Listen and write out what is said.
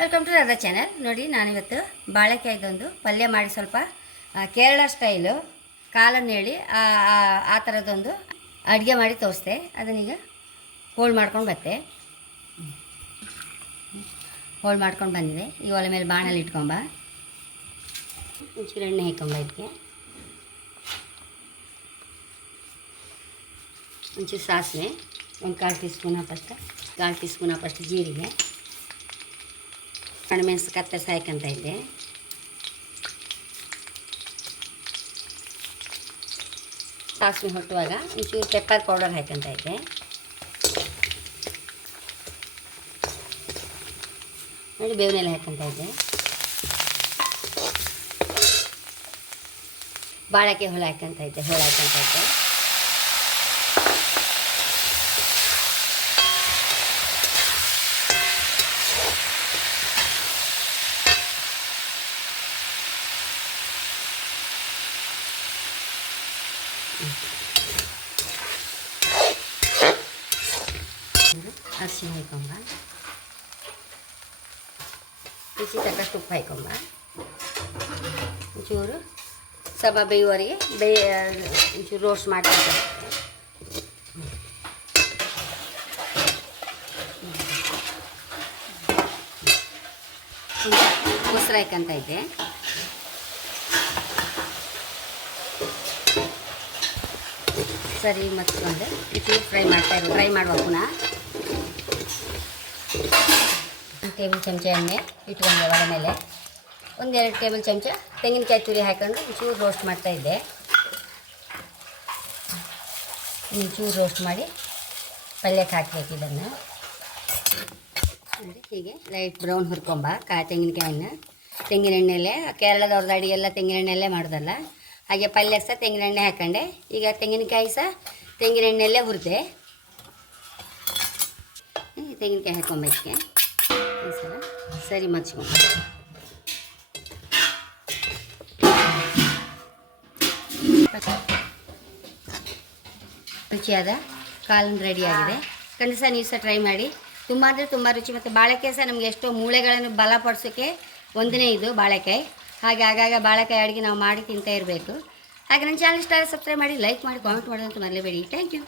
Welcome to Radha channel. ನೋಡಿ, ನಾನಿವತ್ತು ಬಾಳೆಕಾಯ್ದೊಂದು ಪಲ್ಯ ಮಾಡಿ ಸ್ವಲ್ಪ ಕೇರಳ ಸ್ಟೈಲು ಕಾಲನ್ನು ಹೇಳಿ ಆ ಥರದ್ದೊಂದು ಅಡುಗೆ ಮಾಡಿ ತೋರಿಸ್ದೆ. ಅದನ್ನೀಗ ಹೋಳು ಮಾಡ್ಕೊಂಡು ಬತ್ತೆ ಹೋಳು ಮಾಡ್ಕೊಂಡು ಬಂದಿದೆ. ಈಗ ಒಲೆ ಮೇಲೆ ಬಾಣಲ್ಲಿ ಇಟ್ಕೊಂಬ, ಒಂಚೂರು ಎಣ್ಣೆ ಹಾಕೊಂಬ, ಇದಕ್ಕೆ ಒಂಚೂರು ಸಾಸಿವೆ, ಒಂದು ಕಾಲು ಟೀ ಸ್ಪೂನ್ ಫಸ್ಟ್ ಜೀರಿಗೆ, ಒಣಮೆಣಸು ಕತ್ತರಿಸಿ ಹಾಕಂತ ಇದ್ದೆ. ಸಾಸಿವೆ ಹೊಟ್ಟುವಾಗ ಒಂಚೂರು ಪೆಪ್ಪರ್ ಪೌಡರ್ ಹಾಕಂತ ಇದ್ದೆ. ನೋಡಿ, ಬೇವಿನೆಲೆ ಹಾಕಂತ ಇದ್ದೆ. ಬಾಳೆಕಾಯಿ ಹೋಳು ಹಾಕಂತ ಇದ್ದೆ. ಅರಿಶಿನ ಹಾಕೊಂಬ, ರುಚಿ ತಕ್ಕಷ್ಟು ಉಪ್ಪು ಹಾಕೊಂಬ, ಒಂಚೂರು ಸ್ವಲ್ಪ ಬೇಯುವವರೆಗೆ ಒಂಚೂರು ರೋಸ್ಟ್ ಮಾಡ್ಕೊಂಡು ಮೊಸರು ಹಾಕಂತ ಇದ್ದೆ. ಸರಿ ಮತ್ಕೊಂಡು ಒಂಚೂರು ಫ್ರೈ ಮಾಡುವ. ಪುನಃ ಟೇಬಲ್ ಚಮಚ ಎಣ್ಣೆ ಇಟ್ಕೊಂಡೆ. ಒಲೆ ಮೇಲೆ 1-2 ಟೇಬಲ್ ಚಮಚ ತೆಂಗಿನಕಾಯಿ ತುರಿ ಹಾಕೊಂಡು ಒಂಚೂರು ರೋಸ್ಟ್ ಮಾಡ್ತಾಯಿದ್ದೆ. ಒಂಚೂರು ರೋಸ್ಟ್ ಮಾಡಿ ಪಲ್ಯಕ್ಕೆ ಹಾಕಬೇಕು. ಇದನ್ನು ಹೀಗೆ ಲೈಟ್ ಬ್ರೌನ್ ಹುರ್ಕೊಂಬ. ತೆಂಗಿನ ಎಣ್ಣೆಲೆ ಕೇರಳದವ್ರದ್ದು ಅಡಿಗೆ ಎಲ್ಲ ತೆಂಗಿನ ಎಣ್ಣೆಲ್ಲೇ ಮಾಡೋದಲ್ಲ. ಹಾಗೆ ಪಲ್ಯಕ್ಕೆ ಸಹ ತೆಂಗಿನ ಎಣ್ಣೆ ಹಾಕೊಂಡೆ. ಈಗ ತೆಂಗಿನಕಾಯಿ ಸಹ ತೆಂಗಿನ ಎಣ್ಣೆಯಲ್ಲೇ ಹುರಿದೆ. ತೆಂಗಿನಕಾಯಿ ಹಾಕೊಂಬಕ್ಕೆ ಸರಿ ಮಚ್ಕೊಂಡು ರುಚಿಯಾದ ಕಾಲನ್ನು ರೆಡಿಯಾಗಿದೆ. ಖಂಡಿತ ನೀವು ಸಹ ಟ್ರೈ ಮಾಡಿ. ತುಂಬ ಅಂದರೆ ತುಂಬ ರುಚಿ. ಮತ್ತು ಬಾಳೆಕಾಯಿ ಸಹ ನಮಗೆ ಎಷ್ಟೋ ಮೂಳೆಗಳನ್ನು ಬಲಪಡಿಸೋಕ್ಕೆ ಒಂದನೇ ಇದು ಬಾಳೆಕಾಯಿ. ಹಾಗೆ ಆಗಾಗ ಬಾಳೆಕಾಯಿ ಅಡುಗೆ ನಾವು ಮಾಡಿ ತಿಂತಾ ಇರಬೇಕು. ಹಾಗೆ ನನ್ನ ಚಾನಲ್ ಇಷ್ಟ ಸಬ್ಸ್ಕ್ರೈಬ್ ಮಾಡಿ, ಲೈಕ್ ಮಾಡಿ, ಕಾಮೆಂಟ್ ಮಾಡೋದಂತ ಮರಲೇಬೇಡಿ. Thank you.